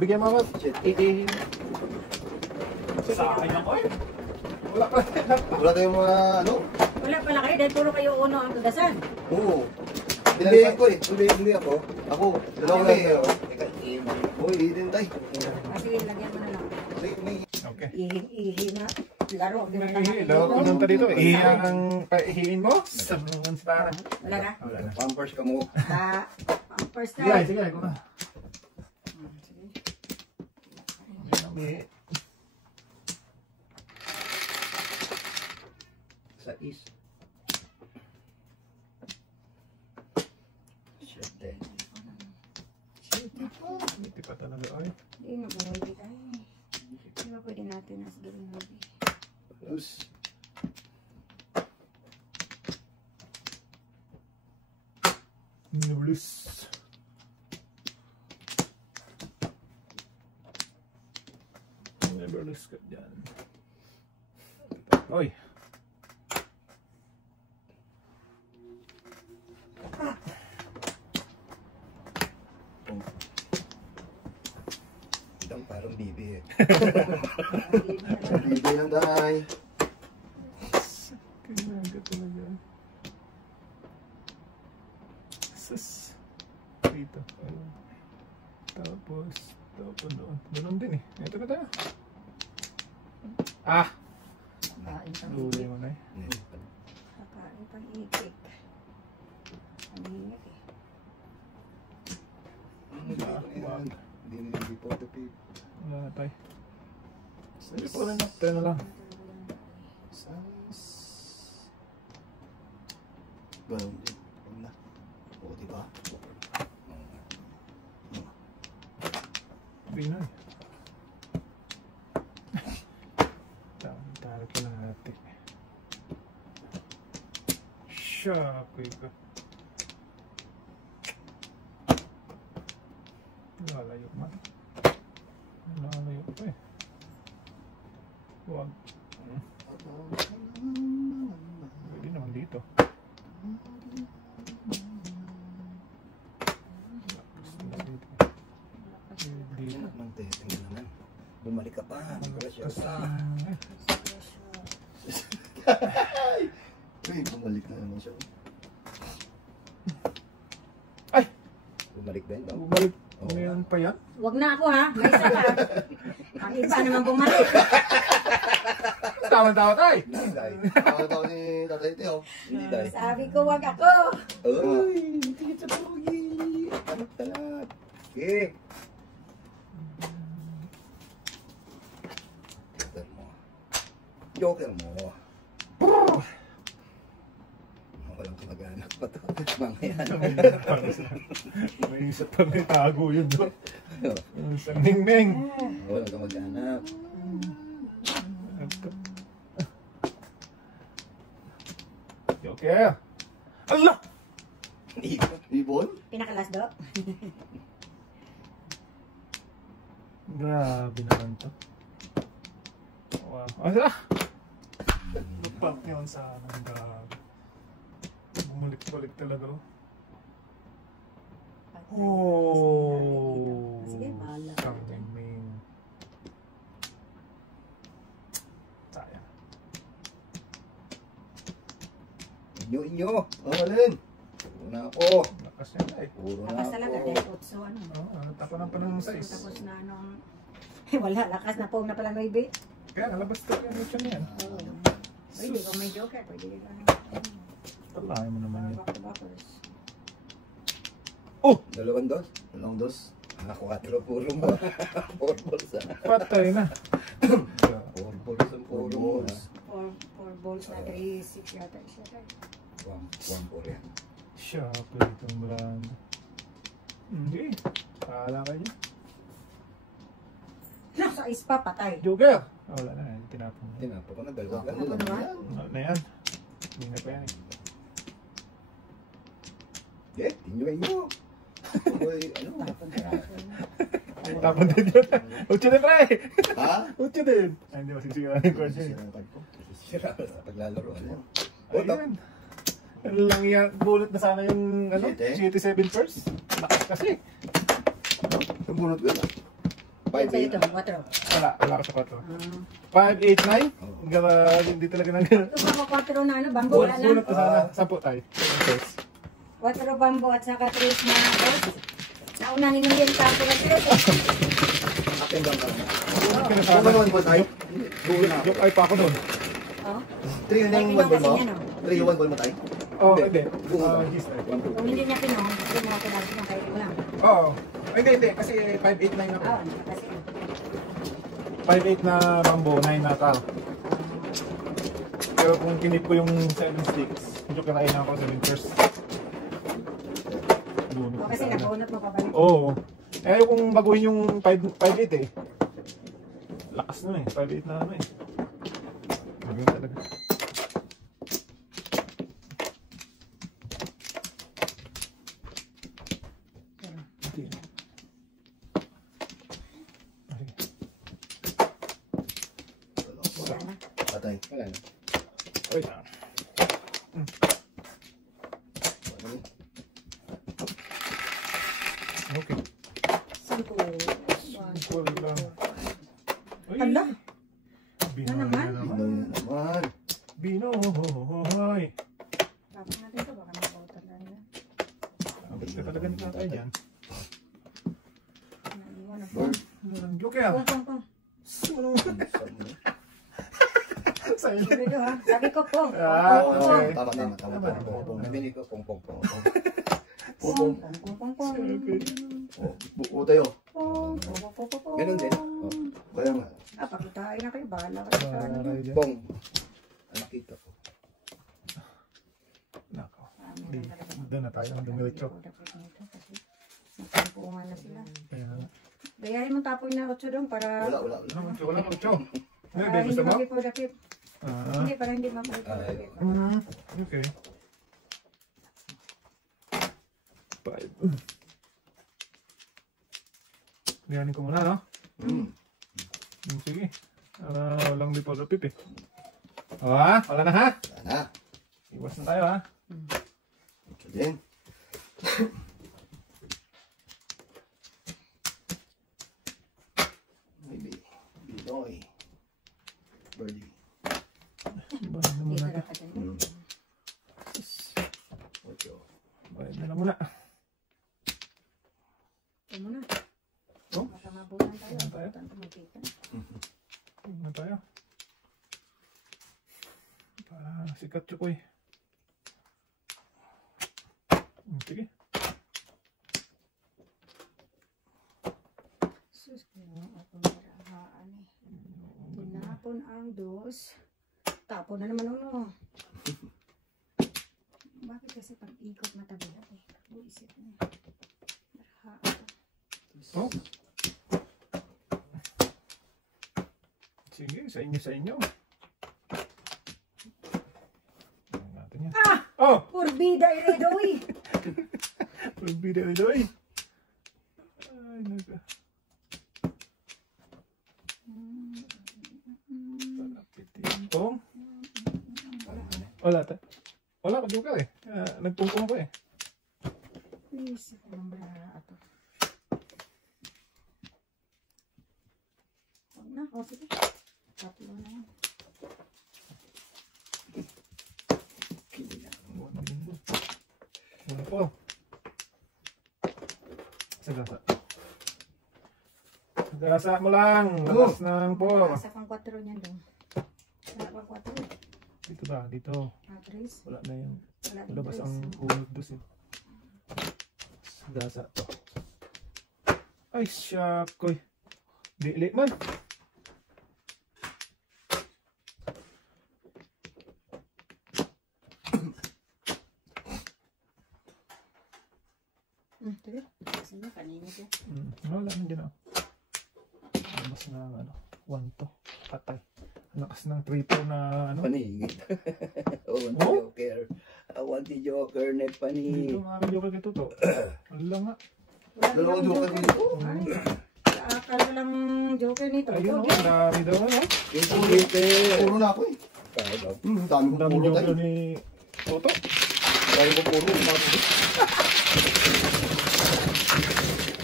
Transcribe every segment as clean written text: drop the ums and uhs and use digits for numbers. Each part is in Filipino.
bigyan mo ako. Sa akin ako eh. Wala pa. Wala tayong mga ano? Wala pala kayo dahil puro kayo uno ang tugasan. Oo. Pinalitan ko eh. Hindi ako. Ako. Dalawa lang tayo. Uy, din tayo. Sige, lagyan mo na lang. Okay. Ihi na. Laro. Laro ko nung dito. Ihiin mo? Sa mga para. Wala na? Wala na. Pampers ka mo. Pampers na. Sige, sige. Sige. Sa is. Siyete. Hindi pa talaga ay. Hindi na buhay tayo. Di ba pwede natin nas gawin hobby? Plus. Nubulus. Nubulus ka dyan. Oy. Itang parang bibi eh. Bibi lang dahay. Kinaga talaga. Sus. Dito. Tapos doon. Doon din eh. Ito na tayo. Ah! Kakain pang Luli mo na eh. Kakain pang ikik. Ang hingat eh. Hindi po ito pip. Wala na tayo. Hindi po rin. Tayo na lang. Ganun din. O, diba? Pinoy. Taro ko lang natin. Shakoy ka. Lalayo man. Lalayo pa eh. Huwag. Pwede naman dito. Tingnan naman. Bumalik ka pa. Uy, bumalik na naman siya. Ay! Bumalik ba yun? Bumalik. Mayroon pa yan? Huwag na ako ha. May isa ka. Ang iba naman bumalik. Tama-tama tayo. Tama-tama ni Tatay Teo. Hindi tayo. Sabi ko wag ako. Uy, tingin sa pogi. Talag-talag. Okay. Joker mo. Walang kamag-anak pa ito. Mamaya na. May isa pa may tago yun. Sa Ming-Ming. Walang kamag-anak. Joker. Allah! Ibon? Pinakalas do. Grabe naman to. Wow. Ah! Lupak yun sa nanggabi. Bumalik-balik talaga. Oh! Sige, bahala. Ming-Ming. Sayang. Inyo. Alin? Puro na ako. Lakas yan eh. Puro na Lakas talaga ako. dahil utso ano. Oo, natapanan pa ng size. Tapos na anong... Wala, lakas na po na pala may bait. Kaya nalabas talaga yung siya niyan. Pwede kung may joker, pwede ka. Talahin mo naman yun. Back to backers. Oh! Dalawang dos. Ako 4 puro mo. 4 balls ah. Patay na. 4 balls ang puro mo. 4 balls na 3-6 yata siya. 1 4 yan. Siya, pwede itong brand. Hindi. Paala kayo. Nasa ispa, patay. Joker! Oh, wala na. Tinapon na. Tinapa ko na dalawa. Tinapa ko naman. Wala na yan. Hindi na pa yan eh. Inyo. Uy, ano? Tapon din yun. Ucho din pre! Ha? Ucho din. Ay, hindi masisigaran yung kwan niya. Sira sa paglalaro. Ano? Ayun. Ano lang yan, bulot na sana yung ano, 7 first. Lakas kasi. Nabunot ko na. Sa'yo ito, 4. Wala ka sa 4. 5, 8, 9? Hindi talaga nang gano'n. Ito ba 4 na ano, bambo wala na. Sulat ko sana. 10 tayo. Yes. 4 bambo at saka 3 na dos. Nauna ninong yan tapo na 3. Akin bang kami? Okay na Kung sana. ano ba tayo? Joke ay pa ako doon. Oh. 3 yun yung 1 ball mo? 3 yung 1 ball mo tayo? Oh, hindi. Hindi. His tayo. Kung hindi niya pinong, hindi mo ako lagi ng kayo ko lang. Oo. Hindi. Kasi 5, 8, 9 ako. Oo, kasi. 5, 8 na bamboo, 9 na tao. Pero kung kinip ko yung 7 sticks, medyo kinain ako 7 first. O kasi nabunot mo pabalik. Oo. Eh kung baguhin yung 5, 8 eh. Lakas na eh. 5, 8 na ano eh. Maganda talaga. Patay. Wala na. Wait lang. Okay. 5. Wala lang. Uy. Hala? Binoy Ano naman? na Ano yun naman? Binoy. Tapos natin ito, baka mabutan na nila. Abot ka talaga ni tatay dyan. Naiwan na po. Bird. Joke yan. Pong. Sa iyo. Sabi ha? Sabi ko pong. Ah, Pong. okay. Tama. Nabili ko pong. Pong. Pong. Buo tayo. Pong. Ganun din. Kaya nga. Pakitain na kayo. Bahala kayo sa ano. Aray dyan. Pong. Nakita ko. Nako. Doon na tayo ng dumiretso. Nakampuungan na sila. Kaya nga. Gayahin mo tapoy na 8 doon para Wala. Wala ko cho. para Gusto hindi mo? mapipudakip. Ah. Hindi, para hindi mapipudakip. Okay. 5. Gayanin ko muna, no? Sige. Walang lipolopip eh. Wala na ha? Wala na. Iwas na tayo ha? Ito din. Maybe. Binoy. Birdie. Bayad na muna ito. Ocho. Bayad na lang muna. Ito muna. Oh? Baka mabutan tayo. Mabutan tayo? Tanto makita. Huwag na tayo. Para sikat Chukoy. Sige. Sus, kaya ako narahaan eh. Tinapon ang dos. Tapon na naman uno. Bakit kasi pag ikot matabilat eh. Buisit na. Narahaan. Oh. Sige, sa inyo. Tingnan natin yan. Oh! Purbida iredoy! Video ito eh. Ay, naga. Talapitin ko. Wala ta. Wala ka joker eh. Nagpungkong ko eh. Please, ako nang bahala ato. Huwag na, o sige. Tatlo na yan. Wala po. Sagasa. Sagasa mo lang. Lakas ng po. Sa pang 4 niyan doon. Wala pang 4. Dito ba? Dito. Matris. Wala na yung Wala din labas tres. ang ulog dos eh. Sagasa to. Ay, syakoy. Dili man. Sige. Kasi niya, kanina siya. Wala na dyan ah. Labas na ano. 1 to. Patay. Lakas ng 3 na ano. Paningit. Oh? Joker. I want the Joker na Dito paningit. nga ang joker kito to. Wala nga. Wala Dalawang din joker ang dito. Ay, akala ko lang joker nito. Ayun o. Joker. Marami daw ano. Puro na ako eh. Dami Ang kong daming puro joker tayo. ni Toto. Dami kong puro.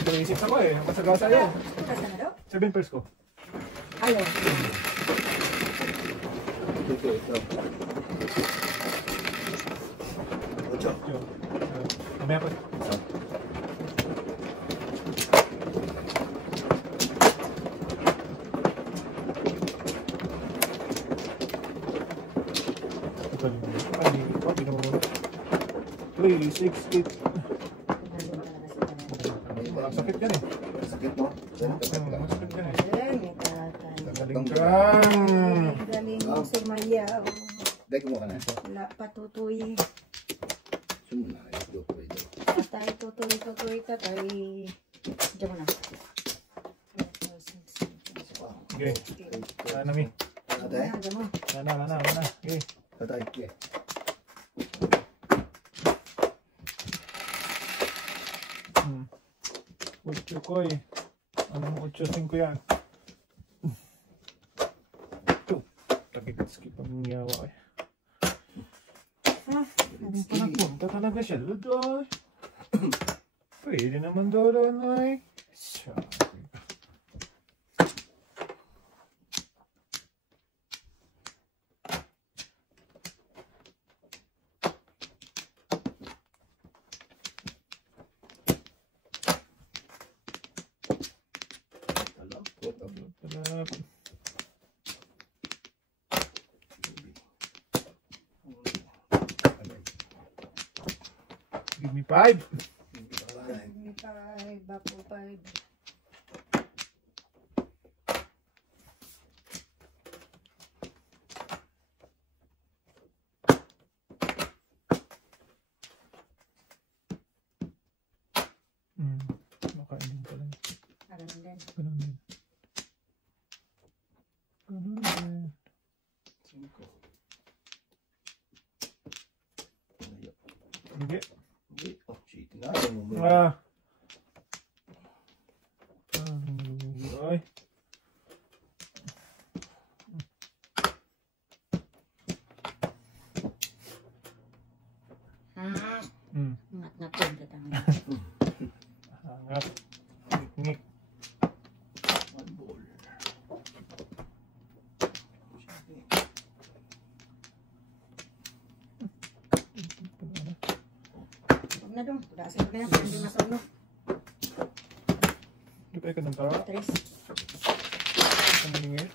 Naisip ako eh. Masagasa yun. Basta na daw. 7 pairs ko. Ayun. Ito. Ocho. Yo. Mamaya pa. Ito rin. Ay, hindi naman muna. 3, 6, 8. Ang sakit yan eh. Sakit mo? Ang sakit yan eh. Ay, tatay. Galing ka. Galing mo si Maya. Dek mo ka na. Wala pa tutuy. Sumuna. Ito. Tatay, tutuy, tatay. Diyan mo na. Okay. Sana mi. Tatay? Diyan mo. Sana. Okay. Tatay. Okay. Ocho ko eh. Anong 8-5 yan? Ito. Takit-skip ang yawa eh. Anong panapunta talaga siya? Ludoy. Pwede naman daw ay. Sabi ka. Palap. Give me 5. Bapo 5. Makainin pala. Ganun din. Ganun din. Ganun din. 5. Hindi. Oh, shit. Nasa mo. Ah. Ay. Ngat-ngatin kita. Hangat. Ngik. One ball. Huwag na dong. Dasin na yan. Hindi masunod. Di ba ka ng tara? 3. Ang maningit.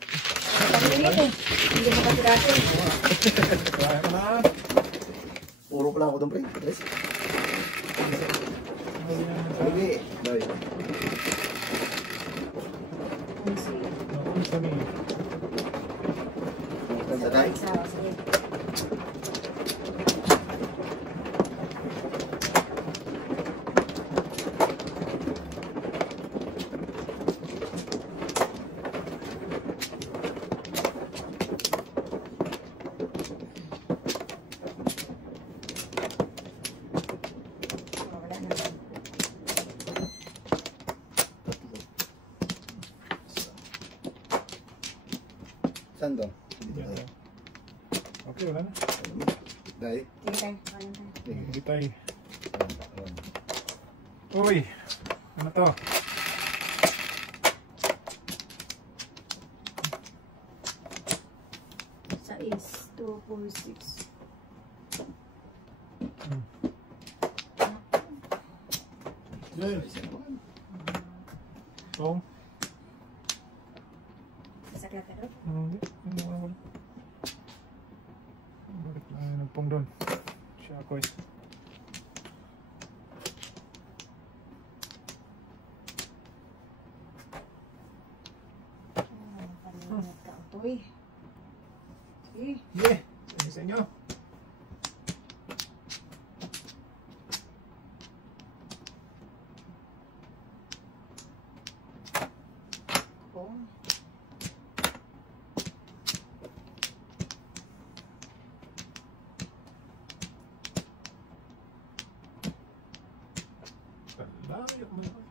Pag-init eh. Hindi mo kasi dasin. Kaya ka na. Puro pa lang ako doon, pre. Tres. Sige. Bye. Naun sa ni. Tatay. Sige. Wala na. Saan doon? Okay, wala na. Dahil. Sige tayo. Wala na. Hindi tayo. Uy! Ano to? Sa is 2, 4, 6. Song? Sa klata doon. Hindi. Hindi wala. Balik lang yung nagpong doon. Siya ako eh. Paninit ka ito eh. Sige. Yeah! Sige sa inyo. Oh. Layak mo naman.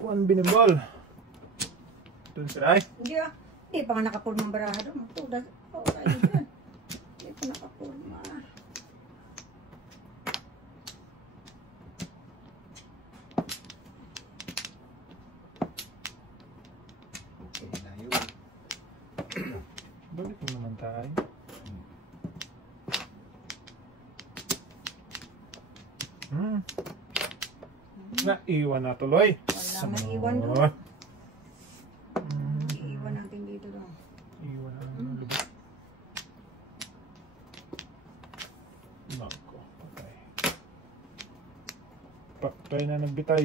One binimbol. Doon sila ay. Hindi ah. Hindi pa nga nakapul ng baraha doon. Ito, tayo dyan. Hindi pa na. Naiwan na tuloy. Walang naiwan doon. Iiwan natin dito daw. Iwan na ng lubot. Nako, patay. Patay na nagbitay.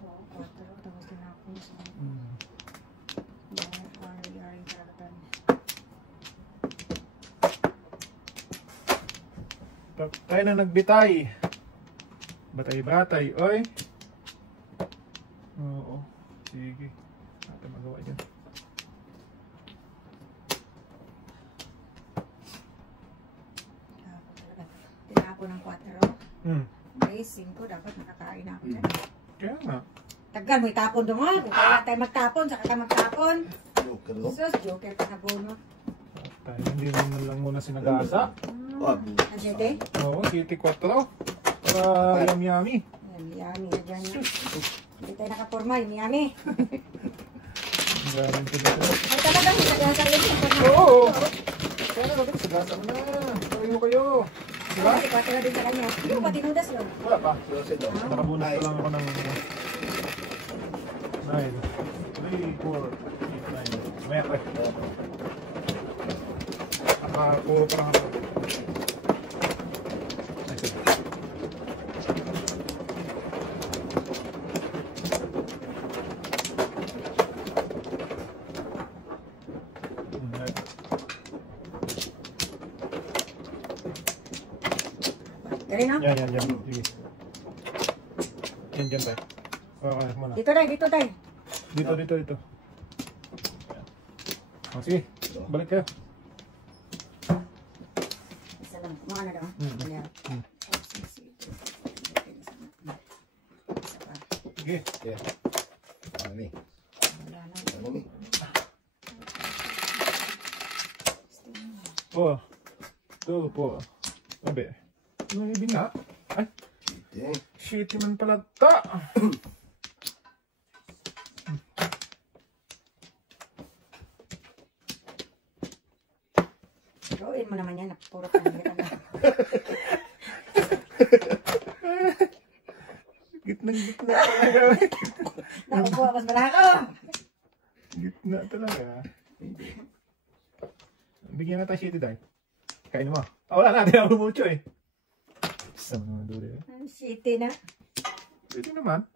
Oo, 4. Tapos tinapos. Hmm. Yaring karatan. Patay na nagbitay. Batay-batay, oy. Oo. Sige. Natin magawa dyan. Tinapon ng 4. Hmm. May 5. Dapat nakakain na ako dyan. Kaya nga. Tagal mo itapon doon nga. Kung kaya tayo magtapon, saka tayo magtapon. Joker no? Sus, joker ka na bunot. Patay. Hindi naman lang muna sinagasa. Wag. Andete? Oo, City 4. Para yummy. Yummy na dyan. Hindi tayo nakaporma, yummy. Galing ko dito. Ay talagang nagasa rin yung Oo! Kaya na, sagasa mo na. Kayo. Diba? Kasi 4 na din sa kanya. Yung pati nudas yun. Wala pa. Susunod daw. Nakabunot pa lang ako ng 9, 3, 4, 8, 9. Sumaya pa. Nakapuro pa lang ako. Dali na. Yan. Sige. Yan tayo. Okay, muna. Dito tayo. Dito. Oh, sige. Balik kayo. Isa lang. Mga ano daw. Ayan. Sige. Yeah. Ano ni? Wala na. Ano ni? Po. Ito po. Sabi. Ano yung nga? Ay, Sige. shitty man pala ta. Gawin mo naman yan. Puro kamera na. Gitna. Nakubuha ko sa ako. Gitna talaga. Bigyan na tayo shitty dahil. Kain mo. Wala na. Hindi na mucho eh. Sama naman doon eh. Ang city na. Pwede naman.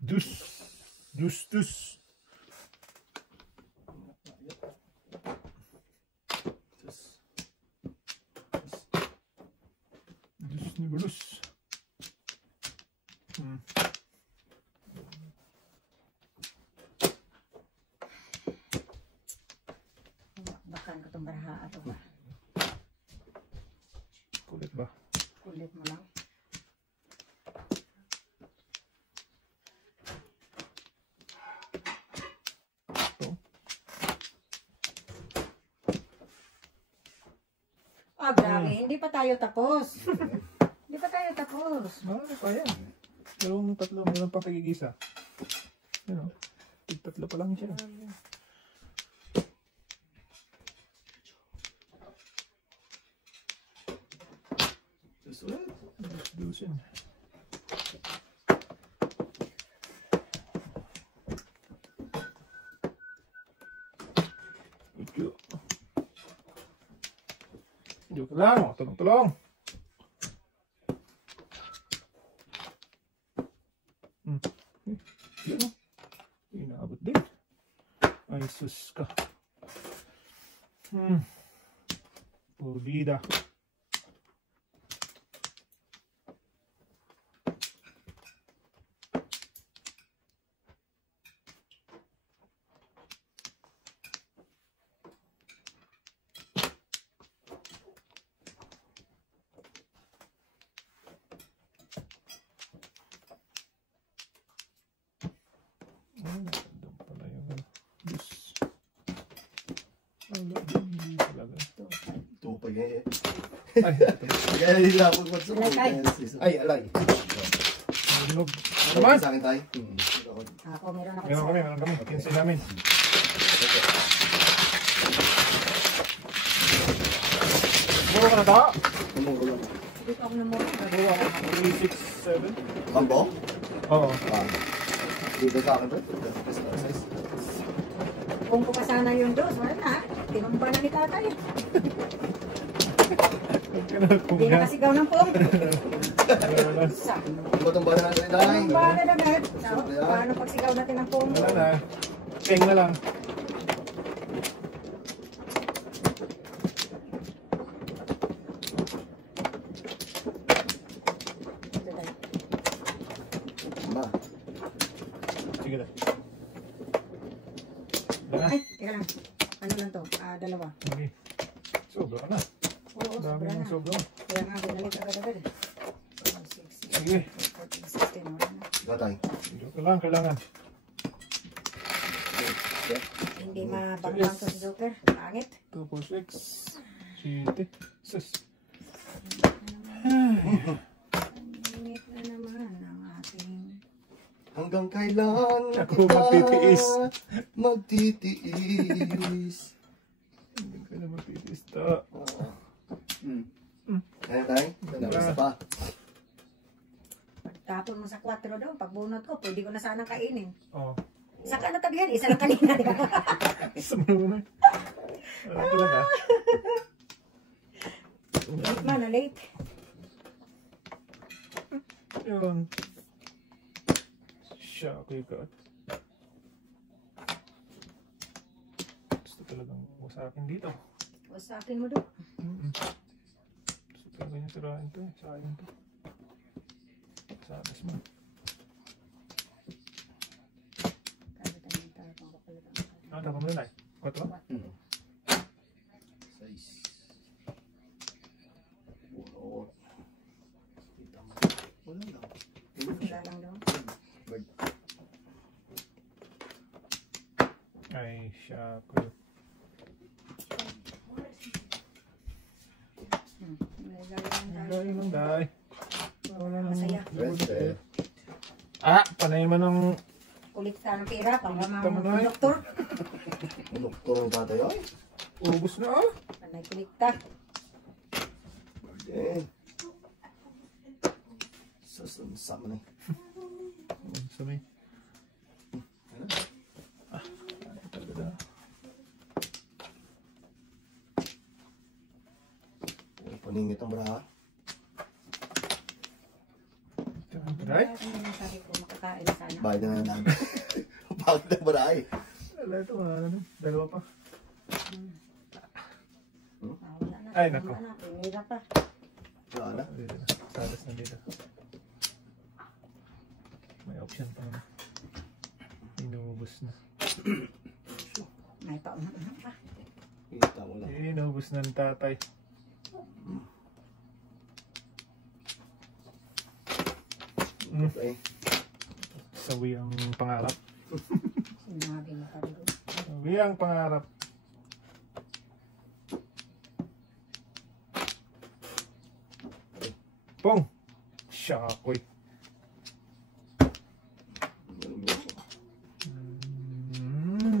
Dus. Dus ni bulus. Bakan ko itong baraha ato ba? Kulit ba? Kulit mo lang. Ah, grabe. Hindi pa tayo tapos. Hindi pa tayo tapos. Marami pa yan. Yung tatlo, meron pang pagigisa. Yun o. Tatlo pa lang siya. Dusin. Joke lang, tulong-tulong. Yun o. Inaabot din. Ay, sus ka. Puro bida. Eh, Ay, kaya hindi na ako magsuko. Alay, ay, alay. Ano naman? Sa akin tayo. Ako, meron ako Meron isa. kami. 15 namin. Buro ka na ta? Dito ako namura. Buro ako. 3, 6, 7. Kambo? Oo. Ah. Dito sa akin, bro. Size. Kung ko pa sana yung dos, wala na. Tinumba na ni tatay. Hindi na kasigaw ng pong. Sabi mo. Ano ba itong bala natin, Day? Tinumba na damit. Paano pag sigaw natin ng pong? Wala na. Peng na lang. Ba? Sige na. Wala na. Ay, teka lang. Ano lang to? Dalawa. Okay. Sobra na. Oo, Dami sobra ng na. sobra. Kaya nga, binalik agad-agad. 6, Sige. 14, 16, wala na. Ikaw, Tay. Kailangan. Hindi mabangkang to si Joker. Pangit. 2, 4, 6. 7. Sus. Init na naman ang ating... Hanggang kailan Ako magtitiis. Magtitiis. Hindi ka na magtitiis to. Kaya, Tay? Isa pa. Pagtapon mo sa 4 daw, pagbunot ko, pwede ko na sanang kainin. Oo. Saka na tabihan, isa lang kanina. Sa mga na. Ito lang ah. Late man, late. Yun. Siya, okay ka. Gusto talagang sa akin dito. O sa akin mo doon. Gusto talaga niya sirahin to eh. Sayang to. Sa atas mo. Tapos mo na eh. 4? Size. Wala. Wala lang. Wala lang daw. Ay, siya ko. Dahil lang dahil. Wala nang... Masaya. Pwede. Ah! Panay mo ng... Ulit ka ng pera, pang Tama na mga eh. doktor. Doktor ang tatay, ay. Ubus na ah! Panay kulikta. Pwede. Sasama na eh. Sabi. Ah, talaga. Paningit ang braha. Right? Ano sabi ko, makakain sana. Bakit na lang? Bakit na braha eh? Wala ito, ano? Dalawa pa. Wala na. Ay, nako. Wala na, pinira pa. Wala na. Dito na. Salas na dito. May option pa naman. Inuubos na. May pauna pa. Kita mo lang. Inuubos na ng tatay. Okay. Sawi ang pangarap. Sinabi mo pa rin. Sawi ang pangarap. Pong! Shakoy.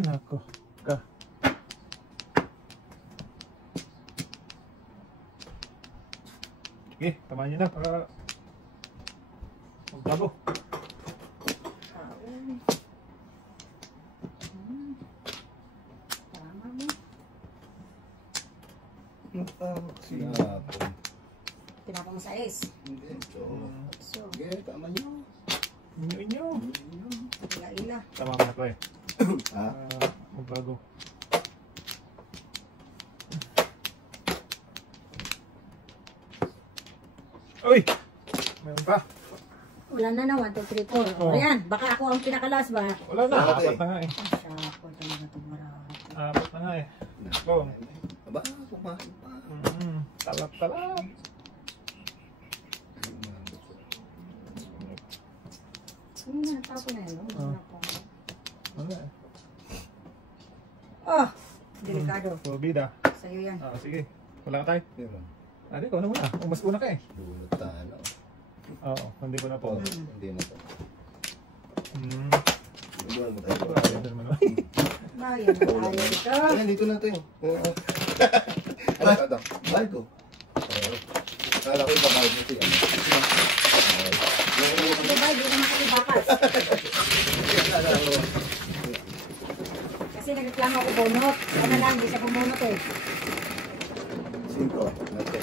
Nako. Ka. Sige, tama niyo na para magbago. Tama mo. Tinapang mo sa is. So, Tama nyo. Inyo. ila-ila. Tama na ko eh. Ha? Magbago. Uy! Meron pa. Wala na na, 1, 2, 3, 4. Oh. Ayan, baka ako ang pinakalas ba? Wala na. Wala Apat eh. na nga eh. Siya ako talaga itong marami. Apat na nga eh. Pong. Aba, kumain pa. Talap. Hindi na, tapo na yun. Oh. Wala eh. Oh, delikado. So, bida. Sa'yo yan. Ah, sige. Wala ka tayo? Yun lang. Ano, ikaw na muna. Mas una ka eh. Dulot talo. Oo, hindi ko na po. Hindi na to. Ibuan mo tayo. Ayun naman. Bayan na tayo ito. Ayan, dito na tayo. Ano ka daw? Bahal ko. Kala ko ibabahal mo ito yan. Diba, di naman kasi bakas. Kasi nagreklamo ako bunot. Ano lang, di siya bumunot eh. 5. Natin.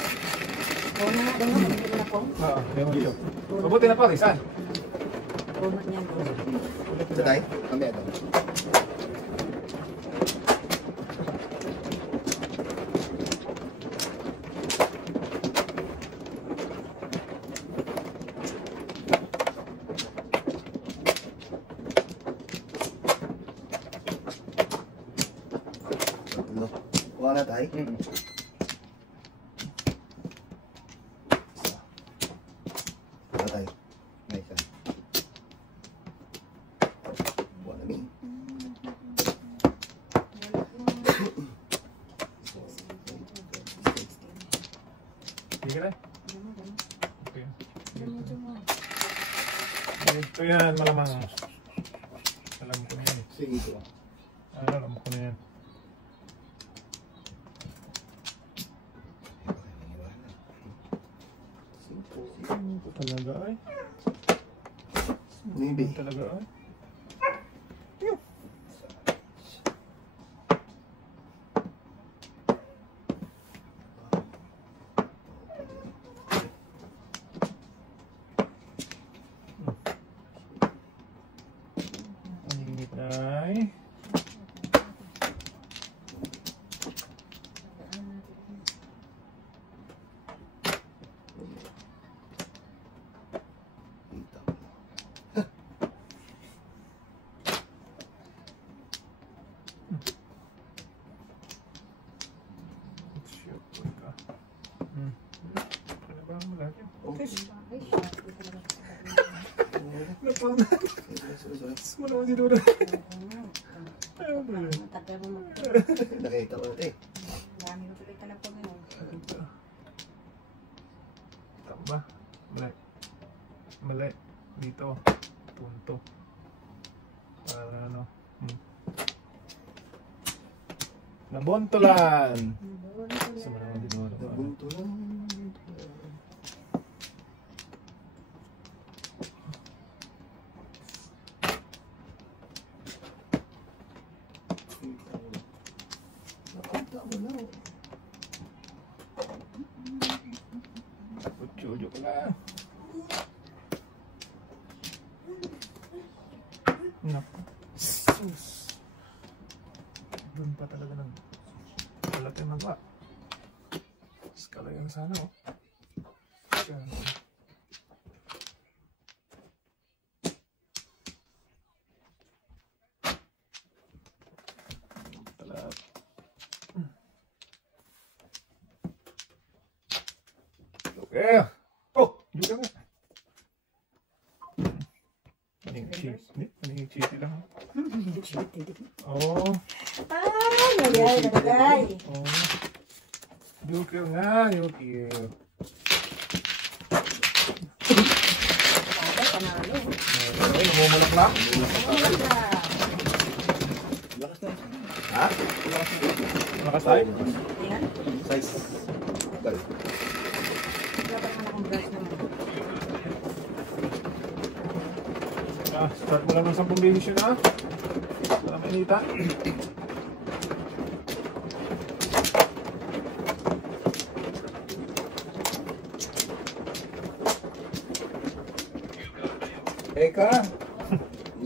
Bunot nga, bunot. Hindi ko na po. Oo, yung dito. Mabuti na pa, Rizal. Bunot niyan po. Sa tayo? Mamaya daw. Kuha na tayo. Kuha tayo. May isa. Kuha namin. Sige na. Okay. Ito yan, malamang. Alam ko na yan. Sige ito. Alam ko na yan. Ito talaga ay. Maybe. Ito talaga ay. Ang init ay. Nakita ko ito eh. Dami ko tuloy talaga po ngayon. Tama. Mali. Mali. Dito. Punto. Para ano. Nabontolan. Sa mga dito. Nabunto lang. Jojo ko lang. Naku. Sus. Doon pa talaga ng kalate ng ba. Skala yan sana oh. Yan. Talat. Okay. Oh, juga nga. Maning cheesy lang. Oh. Ay, nagay, nagay. Oh. Yukil nga, yukil. Ay, panalo. Ay, namumulak lang. Lakas na. Ha? Lakas tayo? Ayan. Size. Balik. Dapat naman akong brush naman. Start mo lang ng 10 beses yun ha. Para mainita. Eka!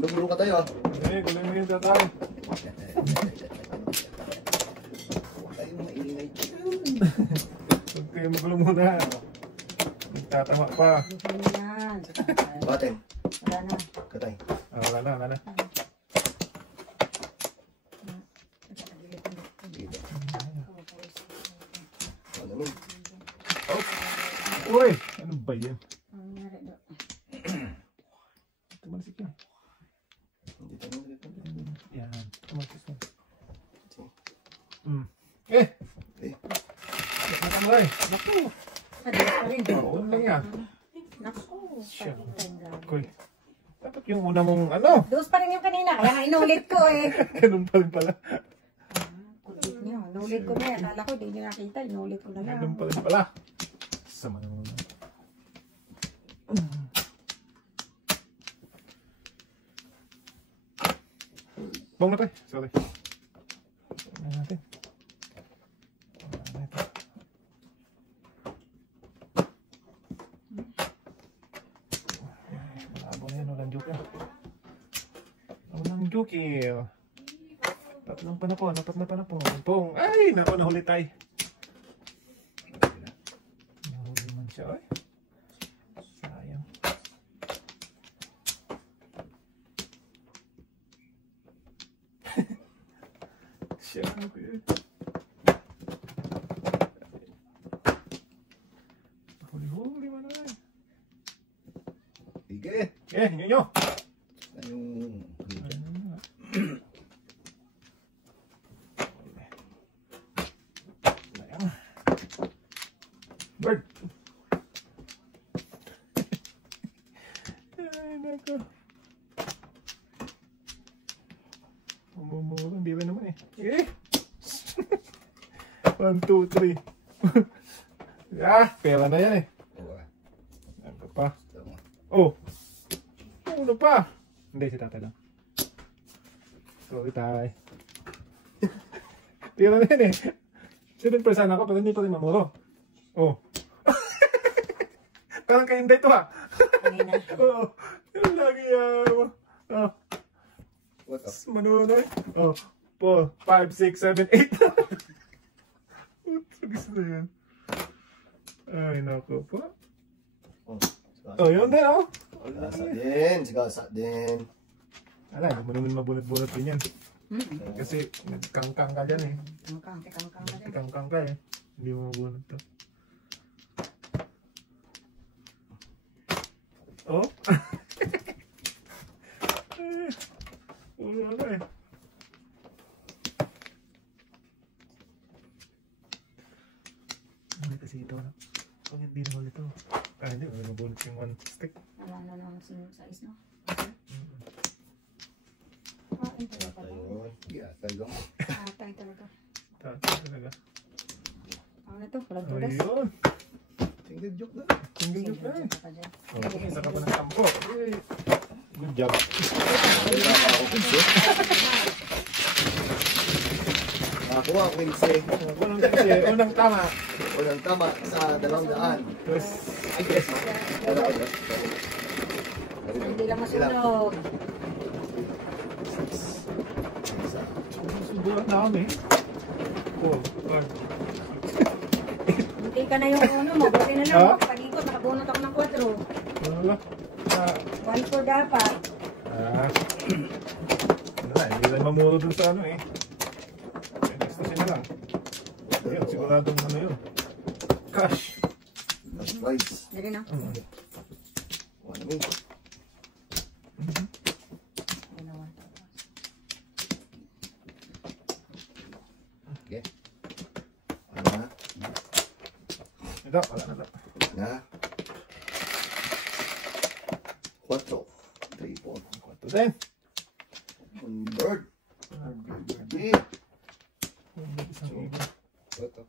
Luglo ka tayo ah. Eh, galing mo yun tatay. Huwag kayong maingay. Huwag kayo magulo muna. Nagtatama pa. Gusto mo yan. Baten. Wala na. Katay. Wala na, wala na. Dito. Ano naman? Uy! Ano ba yan? Ang nangyari doon. Tumalsik yan. Hindi tayo nagkakita. Yan. Tumalsik yan. So, Eh! eh. Ay, naku. Dos pa rin. Oo lang yan. Naku, Siya. palitan Koy. Dapat yung una mong ano. Dos pa rin yung kanina, kaya nga inulit ko eh. Ganun pa rin pala. Kulit niyo, inulit ko na yan. Akala ko, di niyo nakita, inulit ko na lang. Ganun pa rin pala. Sama naman. Bong na tayo. Sorry. Ano natin? Ano ito? Malabo na yan. Walang joke yan. Walang joke eh. Tatlong panapon. Apat na panapon. Pong. Ay! Naku, nahuli tayo. Nahuli man siya. Ay. Sayang. Siya. Huli-huli man na. Sige. Nyo. Yung... Bird. Ay, nako. Umumuro, hindi ba naman eh. 1, 2, 3. Pera na yan eh. Ano pa? Oh. Ano pa? Hindi, si tatay lang. Sorry, tay. Pera na yan eh. 7% ako, pero hindi pa rin mamuro. Oh. Parang kayo hindi ito ha. Kanina. Oo. Yung lagi oh. What up? Manuno eh. Oh. 4, 5, 6, 7, 8. Sagis na yan. Ay, naku po. Oh, yun din oh. Sigasa din. Sigasa din. Ala, hindi mo naman mabunot-bunot din yan. Kasi nagkangkang ka dyan eh. Kangkang ka din. Nagkangkang ka eh. Hindi mo mabunot to. Oh? Ulo eh. Ano kasi ito? Pag hindi naman ito. Hindi. Ano mabunot yung one stick? Ano naman size, no? Ito na pala. Ayun. Sigasa lang. Tayo talaga. Tatay talaga. Ano na to? Walang tulas. Ayun. Single joke na. Single joke na eh. Ka dyan. Oh, isa ka pa ng tampo. Good job. Wala pa ako pinse. Nakakuha ako pinse. Unang tama. Walang tama sa 200. Tapos, I guess. Hindi lang masulog. subulat na kami. Oh, God. Buti ka na yung ano mo. Buti na lang. Ha? Pag-ikot, nakabunot ako ng 4. Ano? 1 dapat. Ano na, hindi lang mamuro dun sa ano eh. Gusto na lang. Ayun, siguradong ano yun. Cash. That's price. Dali na. One minute. Okay. Ano na? Ito, wala na ito. Na. 4, 3, 4. Kwanto din. One bird. Birthday. Isang iba. What up?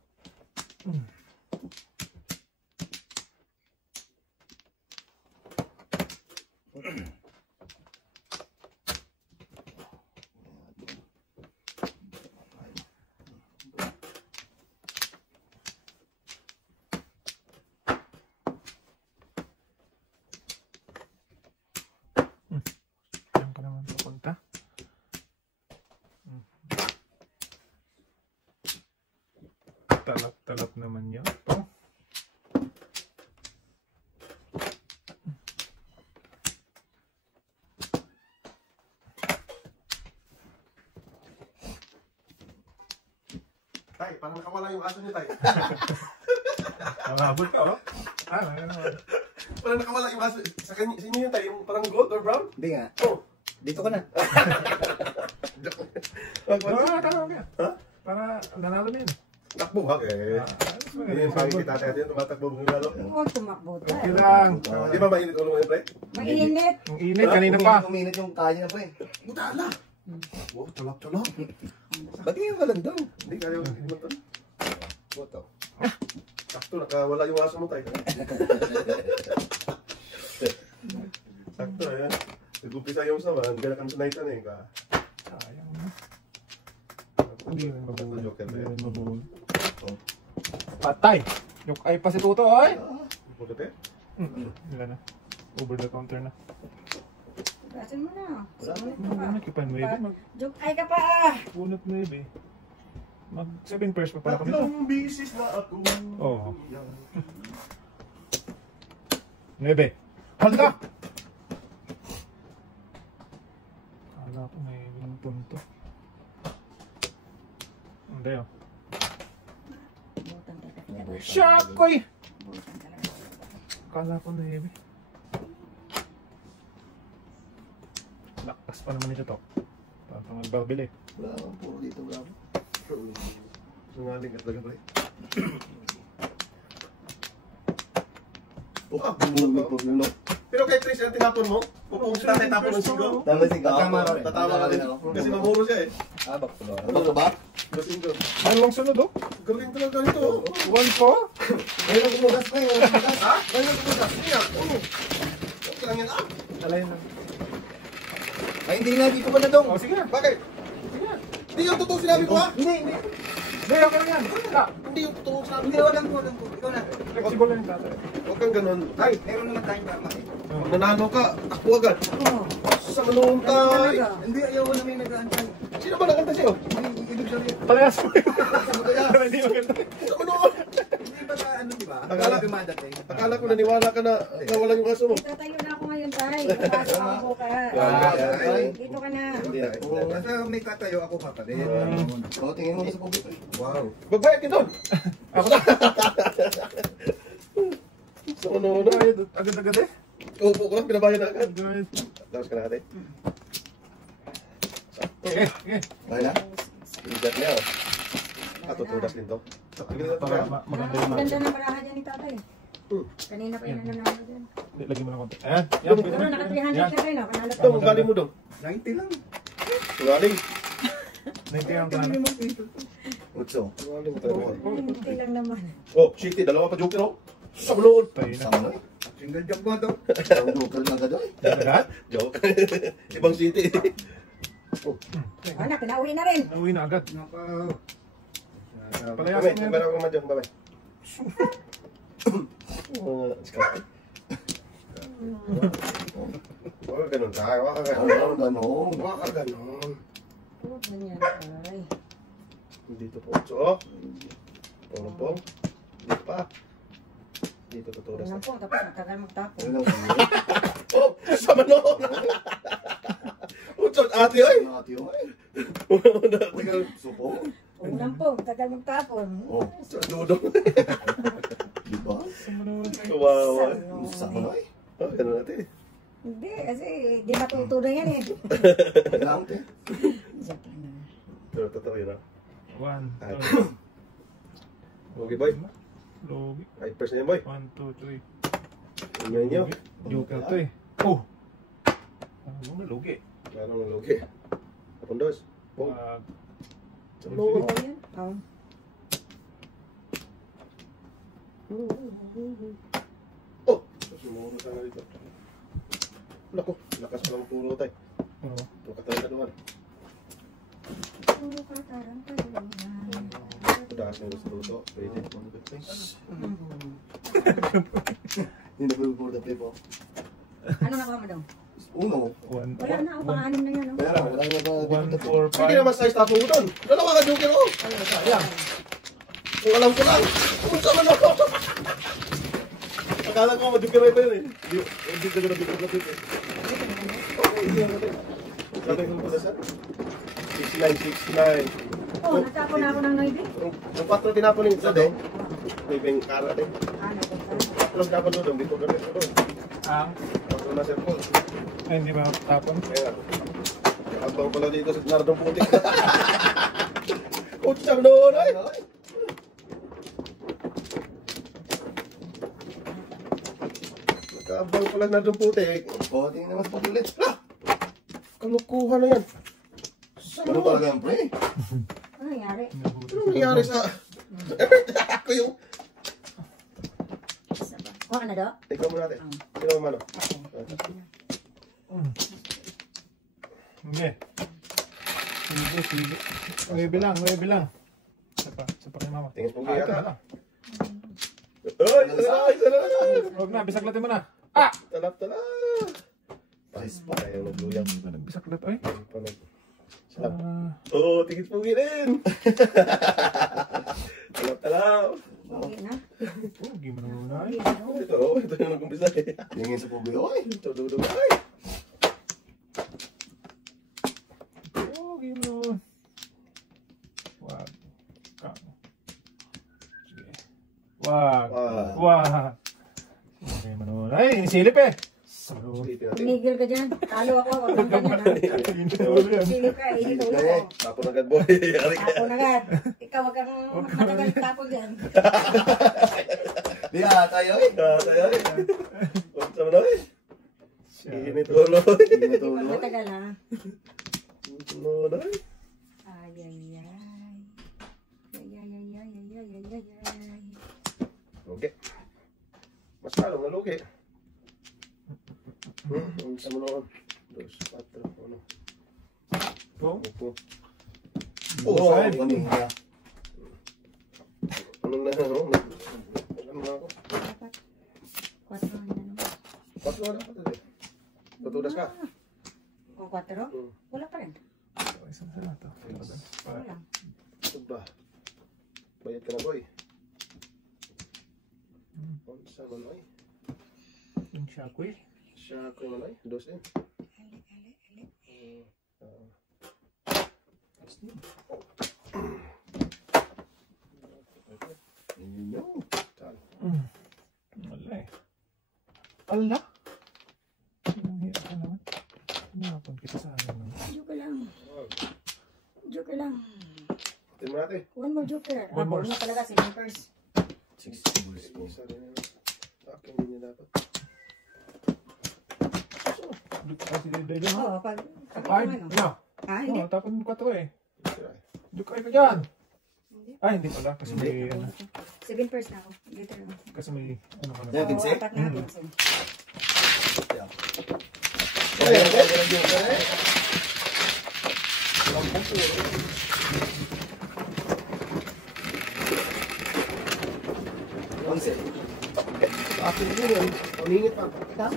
Diyan ka naman papunta. Talap-talap naman yun. Oh. Tay, parang nakawala yung aso niyo, Tay. Nakabot ka, oh. Ano? Parang nakawala yung aso. Sa inyo yun, Tay, yung parang gold or brown? Hindi nga. Oh. Dito ka na. Tama ka. Ha? Para nanalo na yun. Takbo, ha? Ayos Hindi yung pangit tatay natin, tumatakbo ng lalo. Huwag tumakbo tayo. Okay lang. Di ba mainit ulo ngayon, pre? Mainit. Ang init, kanina pa. Uminit yung kaya na, pre. Butala! Wow, talap-talap. Ba't ngayon ka lang daw? Hindi kaya yung iman to. Boto. Sakto, nakawala yung aso mo tayo. Sakto, eh. Nag-umpisa yung saman, kaya kami sanay eh. Sayang na. Hindi rin mabuhay. Joker na Hindi yan. rin mabuhay. Patay! Yung ay pa si Tuto, ay! Puto, te? Wala na. Over the counter na. Gasin mo na. Sumunod ka pa. Ano, kipan mo yun? Joke ay ka pa. Bunot na yun eh. Mag 7 pairs pa pala kami to. Tatlong bisis na ako. Oo. 9. Hold ka! Kala ko may ilang punto. Hindi oh. Butan talaga. Shakoy! Butan talaga. Kala ko 9. Lakas pa naman ito to. Parang nagbabili. Bravo, puro dito, bravo. Sungaling ka talaga, pre. Bumulog. Pero kay Chris, ang tinapon mo, kung si tatay tapon ng singgo, Tama si tatawa Gao. tatawa ka rin. Kasi mamuro siya eh. Ano ka ba? Yung singgo. Ano lang sunod oh? Galing talaga nito. oh. 1 po? Mayroon kumugas pa yun. Ha? Ngayon ko na. Sige. Okay lang yan ah. Alayin lang. Ay, hindi nga, dito ka na dong. Oh, sige na. Bakit? Sige na. Hindi yung totoo sinabi ko ha? Hindi. Hindi, okay lang yan. Ah, Hindi yung totoo sinabi Hindi, ko. walang po. Ikaw na. flexible lang yung tatay. Huwag kang ganun. Ay, Meron naman tayong mama. pag nanalo ka, takbo agad. Oo. Sa manong tay. Talaga. Hindi, ayaw ko na may nag-aantay. Sino ba nakanta sa'yo? Ibig sabihin. Parehas mo yun. Kaya, Hindi maganda. sa manong. Hindi ba sa ano, di ba? Akala- Dumadating. Akala ko naniwala ka na nawalan yung aso mo. Tatayo na ako ngayon tayo. Papasok ako bukas. Ay, Dito ka na. Hindi na. basta may tatayo ako papalit. Oo, tingin mo sa publiko. Wow. Magbayad ka doon. Ako na. Sa manong. Agad-agad eh. Upo ko lang, pinabayad na agad. Agad. Tapos ka na ate. Okay, okay. Okay na? Igat niya oh. Tutudas din to. Para maganda yung Ang ganda ng baraha dyan ni tatay. Kanina pa yung nananalo dyan. Lagyan mo ng konti. Ayan. Yan. Pero naka 300 siya rin. Panalo Ito, pa. ang galing mo doon. 90 lang. Galing. Naintiyan ang plano. Utso. Galing talaga. Hindi lang naman. Oh, shitty, dalawa pa joker oh. Sa manong. Tayo na. Sama na. Single jump mo daw. Ang local na ka daw. Agad? Joke. Ibang city. Anak, pinauwi na rin. Nauwi na agad. Bye-bye. Palayasin mo yan. Meron ako naman dyan. Bye-bye. Huwag ka ganun tayo. Huwag ka ganun. Ano ganon? Huwag ka ganun. Oh, ganyan ay. Dito po. So, oh. Pong-pong. Dito pa. Dito tuturas Unang na. po, tapos matagal magtapon. Ano lang? Oh! Sama noon! Utsot ate oy! Supo. Unang po, matagal magtapon. Oh. Dudong. Di ba? Kawawa. Sama na eh. Oh, ganun natin. Hindi, kasi di matuto na yan eh. Lang te. Pero totoo yun ah. 1, Ay. 2, Okay boy. Logi. Ay, first na yan boy. 1, 2, 3. Inyo. Joker to eh. Oh! Ano na logi? Lalo ng logi. Kapundos. Oh. Sa Oo, manong. yan. Oh. Oh! Sumuro sana dito. Naku, lakas pa lang puro tayo. Oo. Ito ka tayo na doon. Puro ka tarang-tarang. Daas mo gusto dito. Pwede. Hindi na puro the people. Ano nakuha mo daw? Uno. 1, Wala na, ang pang-anim na yan. Oh. Pera, wala na ba? 4, 5. Hindi naman size tapo mo doon. Dalawa ka joker oh. Sayang. Kung alam ko lang. Kung sa man ako. Akala ko joker pa yun eh. Hindi ka na joker na dito eh. Okay, hindi ako tayo. Sabi ko po sa 69. Oh, natapon na ako ng noybe. Yung 4 tinapon yung isa doon. May beng kara din. Ano ko? 4 tinapon doon. Dito ka rin doon. Ang? Tapos na sir Paul. Ay, hindi ba tapon? Kaya, abang pala dito sa Nardong Putik. Coach Sam noon ay. Abang pala na doon putik. O, tingin na mas pagulit. Ah! Kalukuhan na yan. Ano talaga yan, pre? Ano nangyari? Ano nangyari sa... Ako yung... Isa ba? Kuha ka na do? Ikaw mo natin. Sino mo mano? Sige. Sige. May bilang. Isa pa kay mama. Tingin po Ito kaya na. ka. Ay, isa na. Huwag na, bisaklatin mo na. Talap. Pais pa. Ayaw nagluyang. Nagbisaklat, ay. Oo, tingin po rin. Talap. Okay na. Huwag mo na muna, ay. Ito yung nag-umpisa eh. Tingin sa pugoy. Oy! Ito, dudog. Ay! Huwag mo. Wag. Sige. Wag. Okay, manood. Ay, silip eh. Salud. Tumigil ka dyan. Talo ako. Huwag kang ganyan ha. Silip ka. Init ulo ko. Tapon agad boy. Yari ka. Tapon agad. Ikaw huwag kang matagal tapon dyan. Di ka tayo eh. Tayo eh. Huwag sa mga eh. Init ulo. Init Huwag ulo. matagal ha. Ano na eh. Okay. Mas palong nalugi. Sa mga noon. 2, 4, 1. Po. Opo. Oo, Five. kanina. Ano na ako? Ano na ako? Dapat. 4 na naman. 4 na ako. Tutudas ka. Kung 4? Wala pa rin. Isang na to. Wala. Ito ba? Bayad ka na boy. Sa manoy. Yung shockwave. Siya ko yung manoy. 2 eh. Wala eh. Ala? Nangyari ka naman. Hinapon kita sa akin. Joker lang. Tingnan mo natin. One more joker. One more. Ano talaga si Lakers? Isa rin yun. Akin din niya dapat. Kasi dito mo. Oo, pag... Ay, ano? no. Hindi. No, tapon ko to eh. Dukay ka dyan. Ay, hindi pala. Kasi may, 7 first na ako. Dito lang. kasi may, ano ka Yeah, na. Vince. Apat na ako. Onse. Akin din yun. Uningit pa. Ikaw?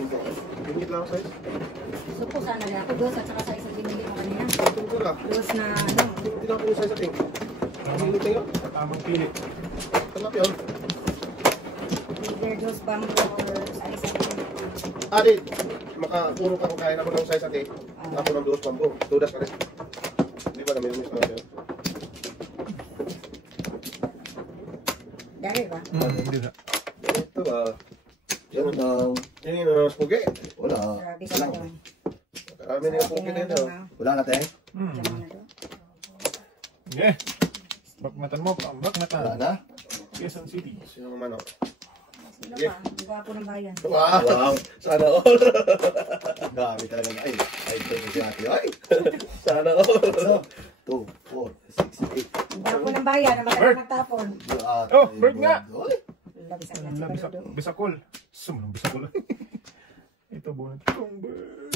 Uningit lang ako sa'yo. So po sana lang ako dos at saka sa isang binili mo kanina. Ito ko lang. Dos na ano. Hindi lang ako yung sa'yo sa ting. Uningit na yun. Tamang pili. Talap yun. Either dos bamboo or sa isang Adi, makapuro ka kung kaya naman ng size ate. Ako ng 2 pambo. 2 das ka rin. Hindi ba namin miss naman yun? dahil ba? Hindi na. Ito ba? Yan lang. Yan yung mas pugi. Wala. Grabe ka Wala. naman. Marami na yung pugi na yun. Wala na tayo. Diyan mo na to. Yeah. Bakmatan mo, bakmatan. Wala na. Quezon City. Sino naman ako? Sino pa? Ang gwapo ng bayan. Wow! Sana all! Dami talaga na. Ay, ito si ate. Ay! Sana all! 2, 4, 6, 8. Ang gwapo ng bayan na madalang magtapon. Oh, bird nga! Oy! Labisak na Wala, si Baludo. bisakol. Sumunong bisakol. Ito, bunot kong bird.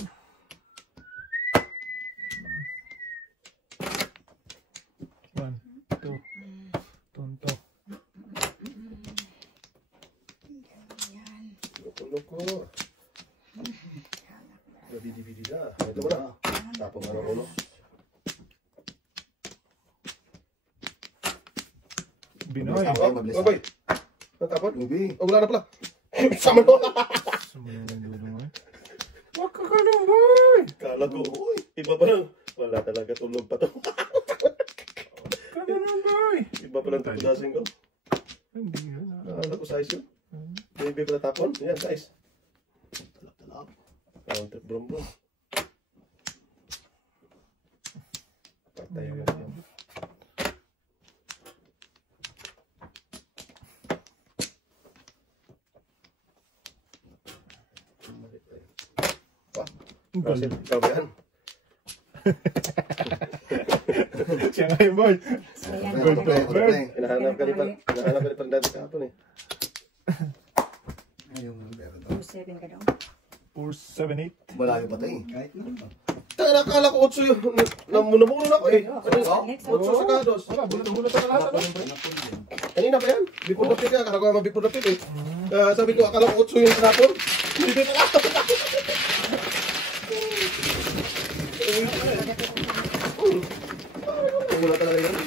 One, two, tonto. Loko-loko. Bidi-bidi na. Ito mo na. Tapos ano ulo. Binoy. Oh, boy. Natapon? Lubi. Oh, wala na pala. Sama mo. Sumunong ang dulo mo eh. Wag ka ganun, boy! Kala ko, uy, iba pa lang. Wala talaga, tulog pa to. Ka ganun, boy! Iba pa lang tutudasin ko. Hindi yun. Nakala ko size yun. Baby pala tapon. Yan, size. Talap-talap. Counter brom-brom. Patay Hindi agad yun. yan. Kasi, ikaw ba yan? Siya nga yung boy. So, yan. Pre, pre, pre. Hinahanap ka ni pa dati kahapon eh. Ayun, meron to. 2-7 ka daw. 478. Malayo pa tayo. Kahit naman ba? Nakala ko 8 yun. Namuno na ako eh. Next. 8 sakados. Wala, bulat-bulat na lahat. Kanina pa yan. Before the pit yan. Akala ko naman before the pit eh. Sabi ko, akala ko 8 yung tinapon. Hindi na lang. Wala talaga yan.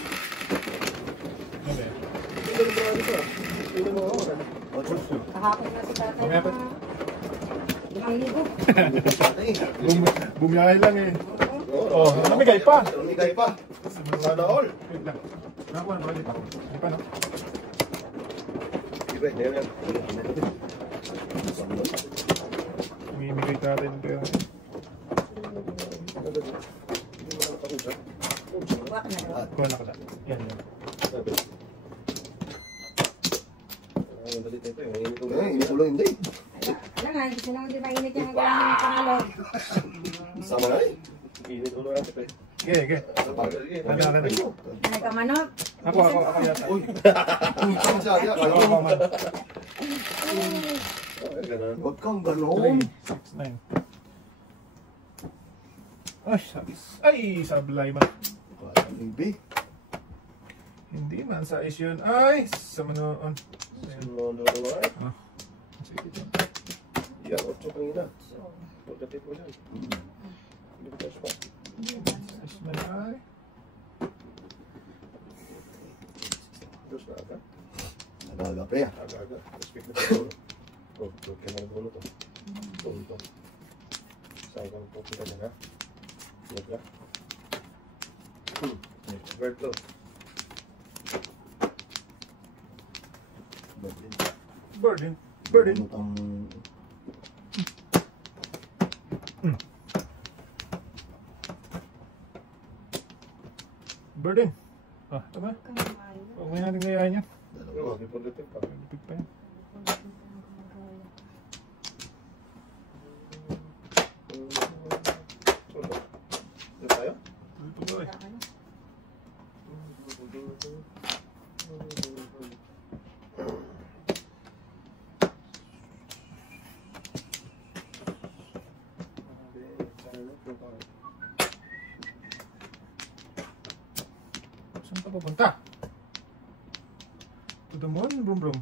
Kahapon na si tatay. Mamaya pa. 5,000. Bumiyahe lang eh. Oh, namigay pa. Namigay pa. Sana all. Wait lang. Nakakuha na ba dito? Hindi pa, no? Ibe, yan yan. Umimigay natin yung pera. Wak na daw. Kuha na ka na. Yan, yan. Hindi ko lang hindi. Wala nga, gusto naman di mainit yung kailangan pangalog. Sama na eh. Init ulo yan, Ibe. Okay, okay. Handa ka na. Ay ka manok. Ako yata. Uy. Sama siya. Ako man. Huwag kang gano'n. 3, 6, 9. Ay, sabis. Ay, sablay man. Baby. Hindi man sa is yun. Ay, sa manoon. Ah, sige dyan. Yan, 8 kanina. Pagdating mo dyan. Hindi ko tayo pa. Is man ay. Dos na agad. Nagaga pre. Aga-aga. Respect na ito. Oh, okay na yung to. Ito. Sayang po kita niya ha. Yan ka. Bird to. Burden. Burden. Burden. Ah, tama. Huwag mo natin gayahin yan. Oh, before the tip pa. Lupit pa yan. Ito tayo? Ito ba eh. Saan ka papunta? To the moon, brum brum.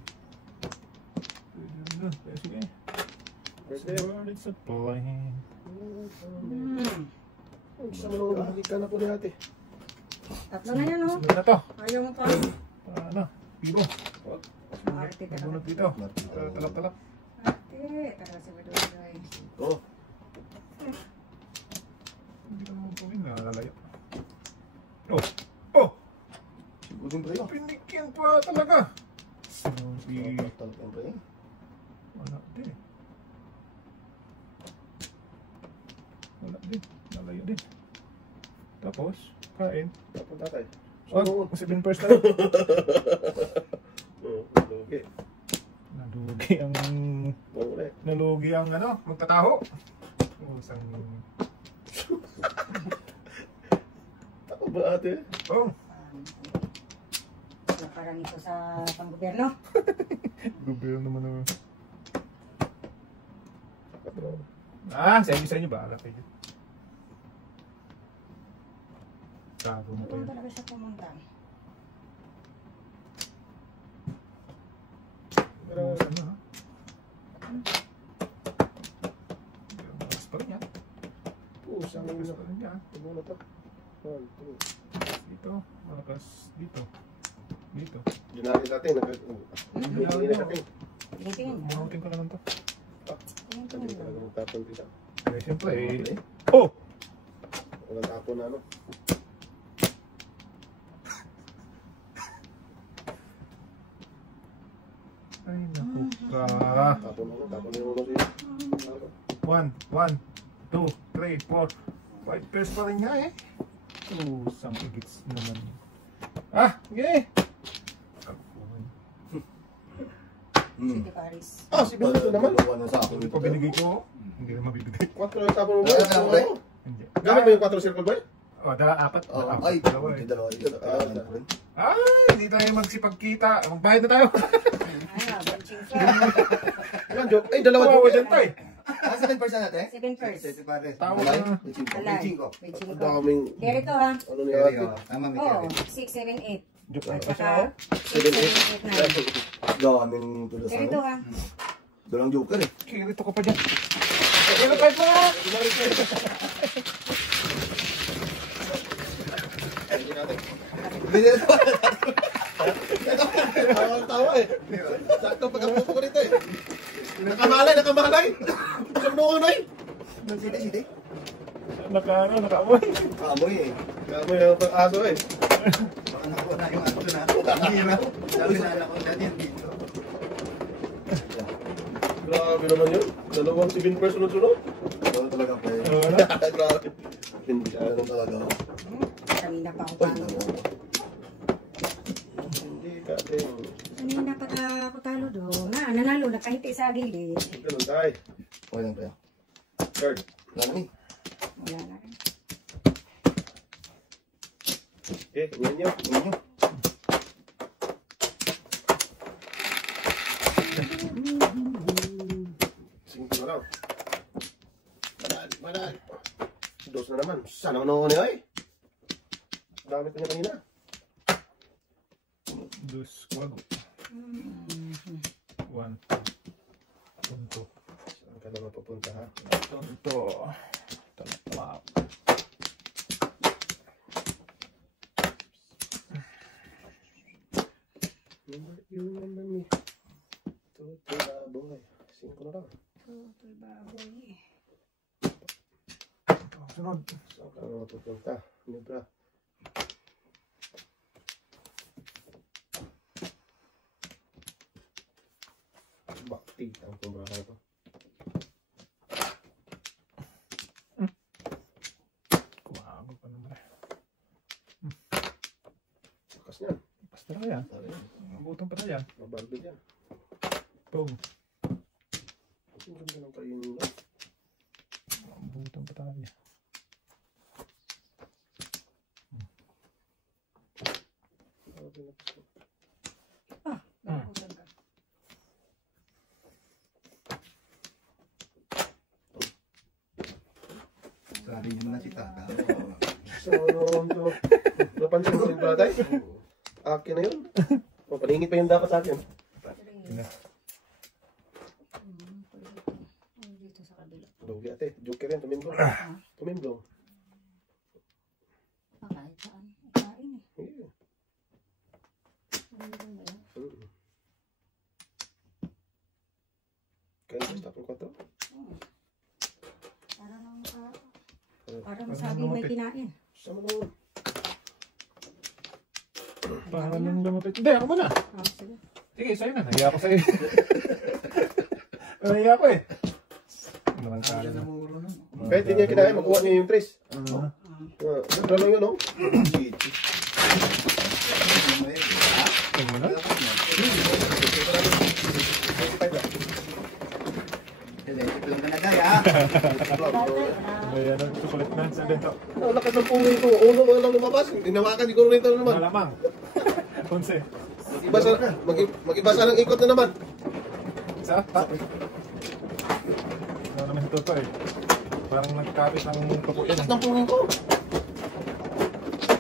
Sige. It's a plane. Sa mga balikan na po ni ate. Tatlo na yan, oh. Sunod na to. Ayaw mo pa. Ano? Bibo. Arte ka Nabunod na. dito. Talap-talap. Arte. Tara sa Badoy. Oh. Hindi ka naman puming. Nalalayo. Oh! Oh! Siguro pre. Pinikyan pa talaga. Sabi. Talagang pre. Wala din. Wala din. Nalayo din. Tapos, kain. Papunta tayo. Wag, 7 first na. Okay. Nalugi ang... Nalugi ang ano, magtataho. Isang... Ako ba ate? Oh! Parang ito sa panggobyerno. Gobyerno naman naman. Sa inyo ba? Alak kayo. Tago mo pa Doon yun. talaga siya pumunta. Pero ano ha? Malakas pa rin yan. Pusang Malakas ulo. pa rin yan. Ano to? 1, 2. Dito. Malakas dito. Dito. Yun natin sa atin. Hindi na sa atin. Tingin. Bunutin ko naman to. Hindi talaga magtapon kita. Eh, siyempre eh. Oh! Walang tapon na ano. Ay, naku ka. Tapon na ano. Tapon na yung ulo siya. 1, 1, 2, 3, 4, 5 pairs pa rin nga eh. Some igits naman. Ah, okay. City Paris. Ah, si Benito naman. Dalawa na sa ako Hindi nito. pa binigay ko. Hindi Hindi na mabibigay. 4 yung tapon mo ba? Wala na, Hindi. Gamit mo yung 4 circle boy? Oh, apat. Oh, Apat, ay, dalawa eh. dalawa. Ay, hindi tayo magsipagkita. Magbayad na tayo. Ay, benching pa. Ilan joke? Ay, dalawa Kawawa joke. dyan tayo. Ah, second person natin? Second first. Tama Alay? na. Alay. Benching ko. Benching Ang ko. daming, Carry to ha. ano ni Carry, ate? oh. Tama, may Oo, carry. 6, 7, 8. Joke na pa siya. Saka 6, 7, 8, 9. Daming tulos. Carry to ha. Dalang joker eh. Kirito ko pa dyan. Ano kahit mo? Hindi na Tawa eh. Sakto pagkapupo ko rito eh. Nakamalay. Isang buko na eh. Sidi. Nakaamoy. Kaamoy eh. Kamo yung aso eh. Baka nakuha na yung ato na. Hindi na. Sabi na anak ko dati yung dito. Grabe naman yun. Dalawang 7 person sunod-sunod. Ano talaga pa eh. Grabe. Hindi Ano talaga. Kanina pa ako Uy, talo. Hindi ka din. Kanina pa ako talo doon. Nanalo. Nakahiti sa gilid. Ganun tayo. Okay lang tayo. Third. Wala na eh. Wala na rin. Okay, ganyan nyo. Tingnan nyo. Singko na lang. Madali. Dos na naman. Sana mo na eh. Dami ko niya kanina. Dos, wag. One. Punto. Saan ka naman papunta ha? Punto. Tama. Yung naman ni. Tuto na buhay. Singko na lang. Tutoy baboy. Sunod. Saan ka naman papunta? Libra. Bakti ang pumraka ito. Kumago pa naman. Lakas niyan. Basta na yan. Butong pa na yan. Mabarbid yan. Boom. Ang ganda ng kainin nila. Butong pa tayo. Nakutan ka. Sabi niyo na si Tata. So, napansin mo rin pala tayo? Akin na yun. Paningit pa yun dapat sa akin. Dito sa kabila. Lugi ate, joker yan, tumimblong. Tumimblong. Kahit saan. Kain eh. Yeah. Ano ba yan? Kaya sa tapong 4. Parang sabi may kinain. Sama naman. Para nang lumapit. Hindi, ako muna. Sige. Sige, sa'yo na. Nahiya ako sa'yo. Nahiya ako eh. Ano naman tayo na. Kahit hindi niya kinaya, makuha niya yung trace. Ganda lang yun, no? Tingnan mo na. Ayan ang sukulit na sa dito. Ang lakas ng pungin ko. Uno mo lang lumabas. Hinawakan ni Coronita na naman. Malamang. 11. Mag-ibasa ng ikot na naman. Isa? Pa? Ano naman ito to eh. Parang nagkapit ng kapuin. Lakas ng pungin ko.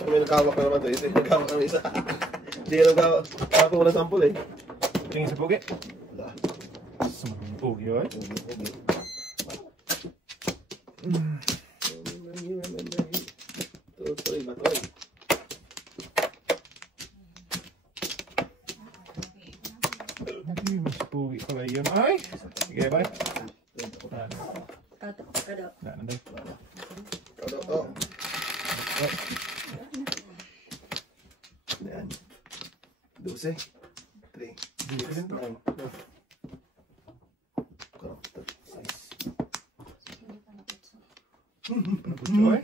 May nagkawak na naman to. Ito yung nagkawak ng isa. Hindi yung nagkawak. Ako walang sampol eh. Tingin sa pugi. Sumagang pugi yun. Tutoy ba to? Mas pugi pala yun. Ay! Sige ba? Kado. Nandun. Ano to? Yan. 12. 3. Dito din to. 6. Putsoy.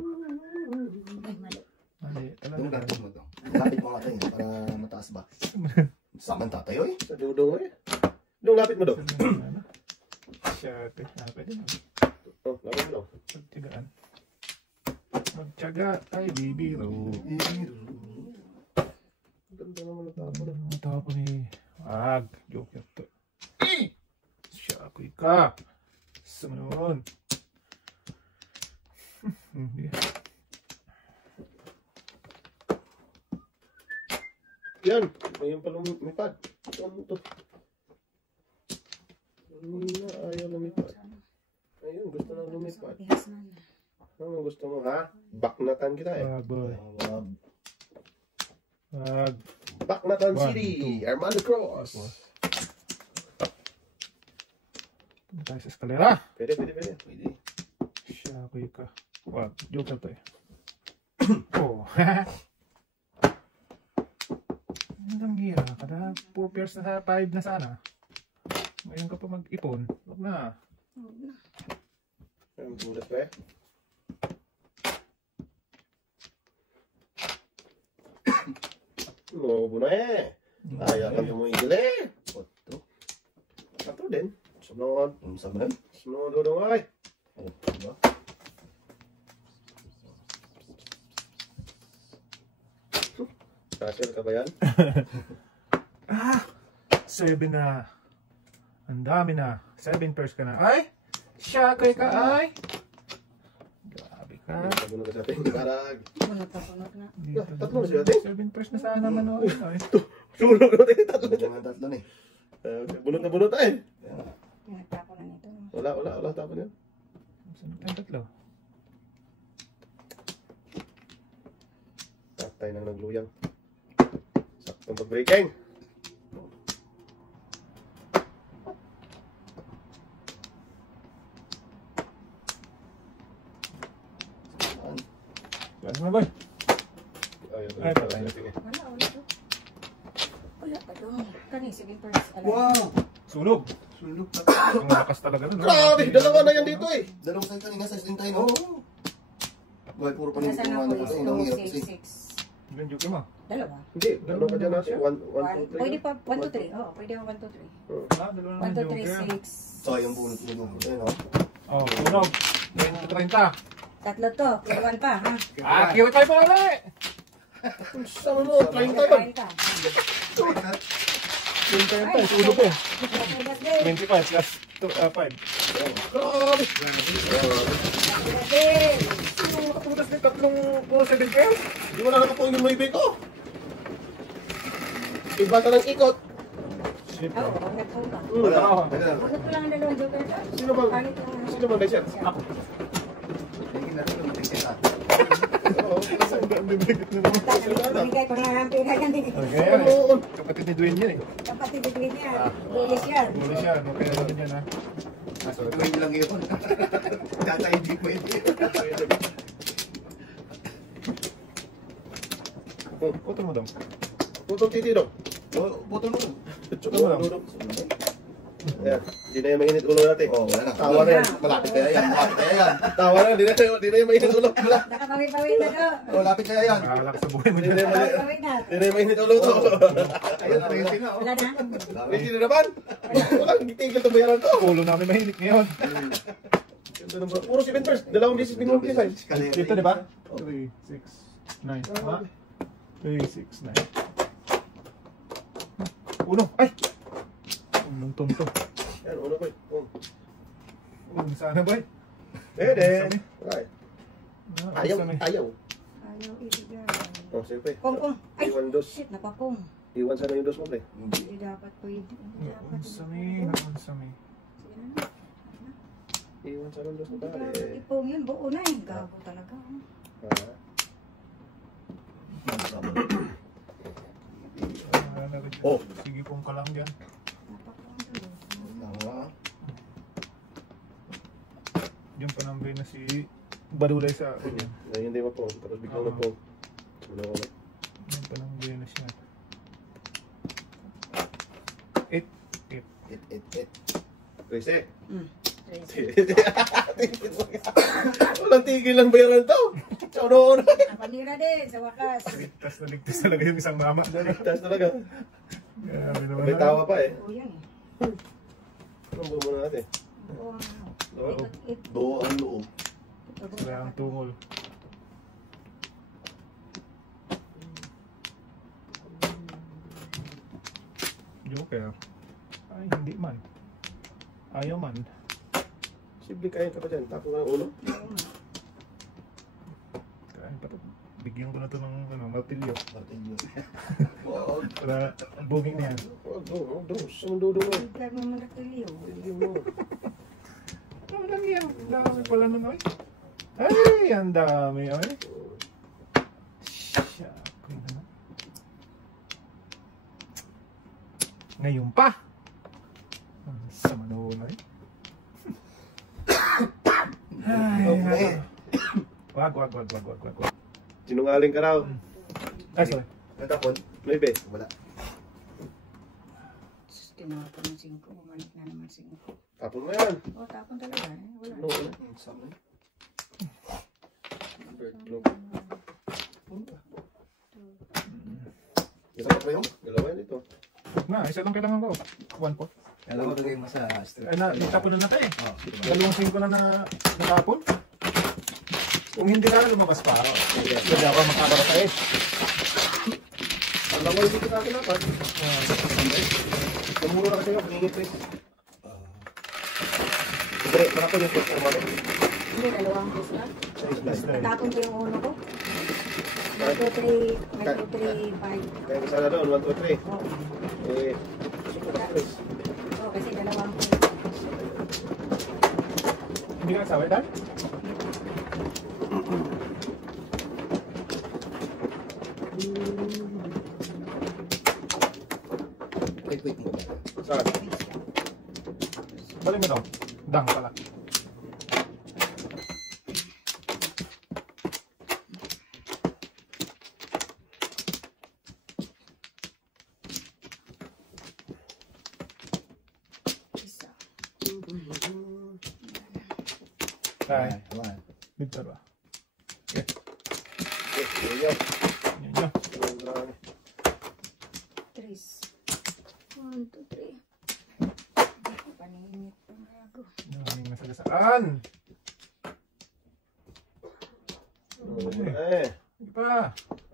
Ay, mali. taas ba? Saan man tatayo eh? Sa dudong eh. Dudong, lapit mo daw. Siya, pwede na. Oh, lapit mo daw. Magtigaan. Magtiyaga ay bibiro. Ganda naman ang tapo na. Ang tapo ni... Wag, joke yun to. Siya, ako'y ka. Sumunod. Hindi. Yan. Ayun pa lumipad. Ano to? Hindi na ayaw lumipad. Ayun, gusto na lumipad. Bihas na. Ano gusto mo, ha? Baknatan kita eh. Wag, boy. Wag. Wag. Baknatan 1, City. 2. Armando Cross. Punta tayo sa eskalera. Pwede. Pwede. Siya, ako'y ka. Wag, joke yun to eh. Oh. Ang hira. Kada 4 pairs na sa 5 na sana. Ngayon ka pa mag-ipon. Wag na. Ang bulat pa eh. Lobo na eh. Ayaw kang tumigil eh. Oto. Ato din. Sunod. Sa man? Sunod dudong ay. Ano ba? Kasir ka ba yan? 7 na. Ang dami na. 7 pairs ka na. Ay! Siya, ako'y ka ay! Grabe ka. Sabunod ka sa ating barag. Punot na. Dito, Tatlo na siya, ate? 7 pairs na sana manood. Ay, Sunod na tayo tatlo. Mga tatlo ni. Bunot na bunot ay. Pinagtapo na nito. Wala tapon yan. sunod tayong tatlo. Tatay nang nagluyang. Saktong pag-breaking. Ano na ba? Ay, patay na. Sige. Wala to. Wala pa doon. Kani, 7 pairs. Wow! Sunog! Sulog pa. Ang lakas talaga nun. Grabe! Dalawa na yan dito eh. Dalawang sa'yo kanina sa din tayo, no? Buhay, puro pa rin Nasaan yung ako ano is kasi. Ang hirap 2, kasi. 6, 6. Ilan joke mo? Dalawa. Hindi, ano ka dyan natin? 1, 2, 3. Pwede pa, 1, 2, 3. Oo, pwede ang 1, 2, 3. Ah, dalawa 1, naman 2, 3, joker. 6. Sayang bunot mo doon. Ayun, no? Oh, sunog! 30. Tatlo to. Piliwan pa, ha? Ah, kiwi tayo pa ulit! Sama mo, 30 ba? 30. 30 tayo, sunog eh. 25 plus 5. Grabe! Sino makaputas ng tatlong puro 7 pairs? Di mo na nakapunin yung maybe ko. Iba ka ng ikot. Shit. Oo, nagpunta. Wala. tama. Teka lang. Bunot ko lang ang dalawang joker. Sino ba? Pangit lang. Sino ba na-share? Ako. Tingin natin kung matigil ka. Oo. Binigay ko na ang pera yan. Okay, yan eh. Kapatid ni Dwayne yan eh. Kapatid ni Dwayne yan. Bulis yan. Bulis siya, okay na din yan ha. So, pwede lang yun. Kata hindi pwede. Putol mo dong. Putong titi dong. Butol mo. Tsaka mo lang. Ayan, hindi na yung mainit ulo natin. Oh, wala na. Tawa na yan. Malapit kaya yan. Malapit kaya yan. Tawa na, hindi na yung mainit ulo. Nakapawi-pawi na to. Oh, lapit kaya yan. Mahalak sa buhay mo Hindi dyan. na Pawi-pawi na. yung mainit ulo to. Ayun, ready na. Wala na. Ready na naman. Walang tigil to bayaran to. Ulo namin mahilig ngayon. Ganda ng bro. Puro 7 first. Dalawang beses binulti sa Dito diba? 3, 6, 9. Ha? 3, 6, 9. Uno! Ay! Unong tonto. Yan, uno ko eh. Uno sana ba eh? Pwede. Right. Ayaw, Ayaw. ayaw. Ayaw ibigay. Oh, sige pa. Kung. Ay, Iwan dos. shit, napakong. Iwan sana yung dos mo, pre. Hindi dapat pwede. Hindi dapat. Naonsami. Naonsami. Iwan sana yung dos mo, Hindi pare. dapat ipong yun. Buo na eh. Gago talaga. Ah. Oh. Sige pong ka lang dyan. Napakong tuloy. Tama. Diyan pa nambay na si Badulay sa akin yan. Ngayon di ba po? Tapos biglang na po. Wala. Diyan pa nambay na siya. 8. 8. It. Tracy. Walang tigil lang bayaran to. Sa uno-uno. Panira din, sa wakas. Ligtas talaga yung isang mama. Ligtas talaga. Grabe naman. May tawa pa eh. O yan Ano ba muna natin? Buo ang loob. Wala ang tungol. Joker. Ay, hindi man. Ayaw man. Simple kain ka pa dyan. Tapo ka ng ulo. Kain pa to. Bigyan ko na to ng martilyo. Wow. Para buging niya. Huwag doon. Sumundo doon. Bigyan mo martilyo. Hindi mo. Ano lang yan? Ang dami pala nun ay. Ay, ang dami ay. Syakay naman. Ngayon pa. Ang sama na ulo ay. Ay, wag. Sinungaling ka raw. Ay, sorry. Natapon? May be. Wala. Tinapon ng 5. Bumalik na naman 5. Tapon mo yan. O, tapon talaga eh. Wala. No, wala. Sama. Isa pa yung? Dalawa yan ito. Na, isa lang kailangan ko. 1 po. Alam ko lagay mo sa strip. Ay, natapon na natin eh. Oh, Dalawang 5 na natapon. Kung hindi ka lumabas pa, hindi ako makabara pa eh. Alam mo, hindi kita natin dapat. Namuro na kasi yung pangingit eh. Sige, para ko yung pagkakas mo. Hindi, 2 dos na. Natapon ko yung ulo ko. 1, 2, 3, 5. Kaya isa na doon, 1, 2, 3. Oo. Eh, suko ka Chris. Oo, kasi 2 ko. Hindi ka sabi, Dan? Wait mo. Saan? Balik mo daw. Dang pala. Isa. Ay, Awan. Victor ba? Okay, Yan yan. yun. Marami. 3. 1, 2, 3. Paninit pa nga ako. Maraming masagasaan. Hindi pa.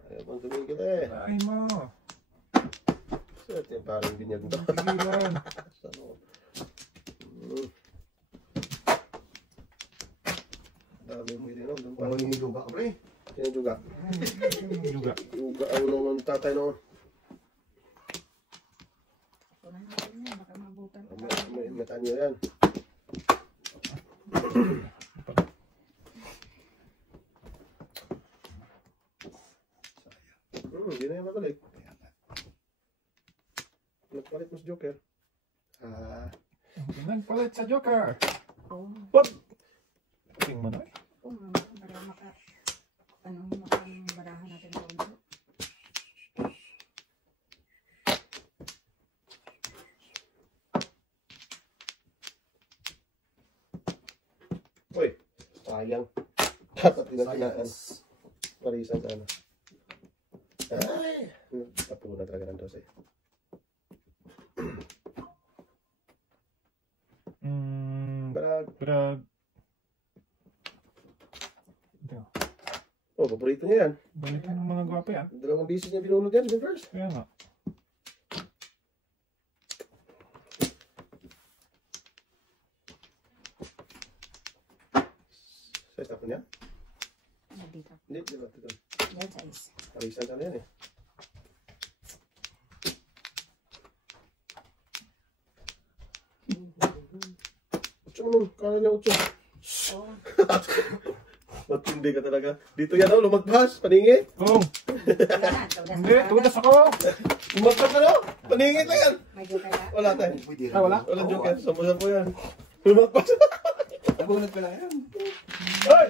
Ayaw bang tumigil eh. Ay mo. Saan yung parang binyag to? Tigilan. Saan mo? Dami mo yun, no? Doon pa. Parang hiniluga ka, pre. Sino juga? Juga. Juga ang noon tatay noon. Kunan natin yan, baka mabutan pa. May metanyo yan. Hindi na yan makulit. Nagpalit mo sa Joker. Nagpalit sa Joker. Oo. What? Tingin mo na eh. Oo, para makabarahan natin sa ulo. Uy, sayang. Dapat pinatinaan. Parisan sana. Ay, tapo na talaga ng 12. Brag. Oh, paborito niya yan. Balikan ng mga gwapo yan. 2 bisis niya binulog yan, the first. Kaya nga. Size tapo niya? Dito. Hindi, di ba? Ito. Yan size. Parisan sana yan eh. Utso mo nun, kala niya utso. Oo. Matindi ka talaga. Dito yan oh, lumagpas, paningit. Oh, Yan, hindi. Tudas ako. Lumagpas na oh, paningit lang yan. Medyo kaya. Wala tayo. Pwede rin. Ah, wala? Walang joke yan, sambusan ko yan. Lumagpas. Nabunod ko lang yan. Ay!